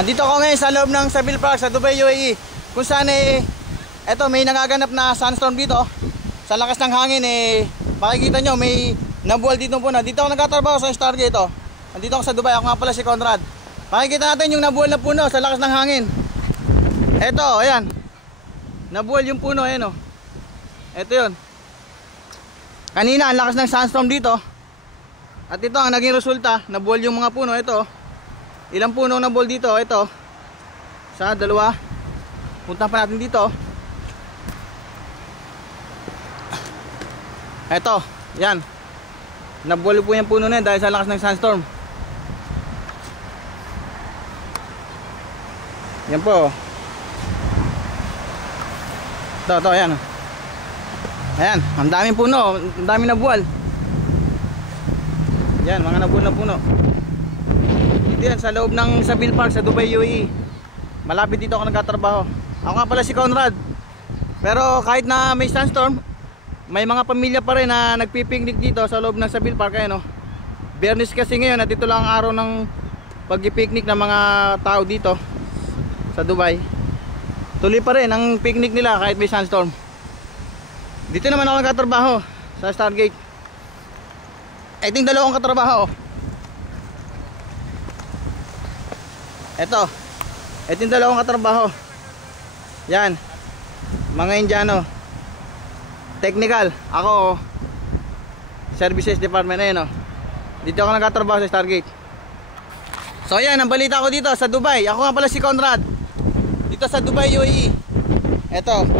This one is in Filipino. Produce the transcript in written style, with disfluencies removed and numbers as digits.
Andito ako ngayon sa loob ng Seville Park sa Dubai, UAE. Kung saan eto may nangaganap na sunstorm dito. Sa lakas ng hangin makikita nyo may nabuwal dito po na. Dito ako nagtatrabaho sa Stargate oh. Andito ako sa Dubai, ako nga pala si Conrad. Makikita natin yung nabuwal na puno sa lakas ng hangin. Eto, ayan. Nabuwal yung puno, ayan oh. Eto yun. Kanina ang lakas ng sunstorm dito. At ito ang naging resulta, nabuwal yung mga puno, ito. Ilang puno na ball dito? Ito. Sa dalawa. Punta pa natin dito. Ito. Yan. Nabuwal po yung puno na yan dahil sa lakas ng sunstorm. Yan po. Ito. Ayan. Ayan. Ang daming puno. Ang daming nabuwal. Yan. Mga nabuwal na puno. Yan, sa loob ng Seville Park sa Dubai, UAE. Malapit dito ako nagtatrabaho. Ako nga pala si Conrad. Pero kahit na may sunstorm, may mga pamilya pa rin na nagpipiknik dito sa loob ng Seville Park. Ayan, oh. Biyernes kasi ngayon at ito lang ang araw ng pagpipiknik ng mga tao dito sa Dubai. Tuloy pa rin ang picnic nila kahit may sunstorm. Dito naman ako nagtatrabaho sa Stargate. Ito yung dalawang katrabaho, oh. Ito yung dalawang katrabaho. Yan. Mga Indiano. Technical. Ako Services Department. Ayan o. Dito ako nagtatrabaho sa Stargate. So ayan, ang balita ko dito sa Dubai. Ako nga pala si Conrad. Dito sa Dubai, UAE. Ito.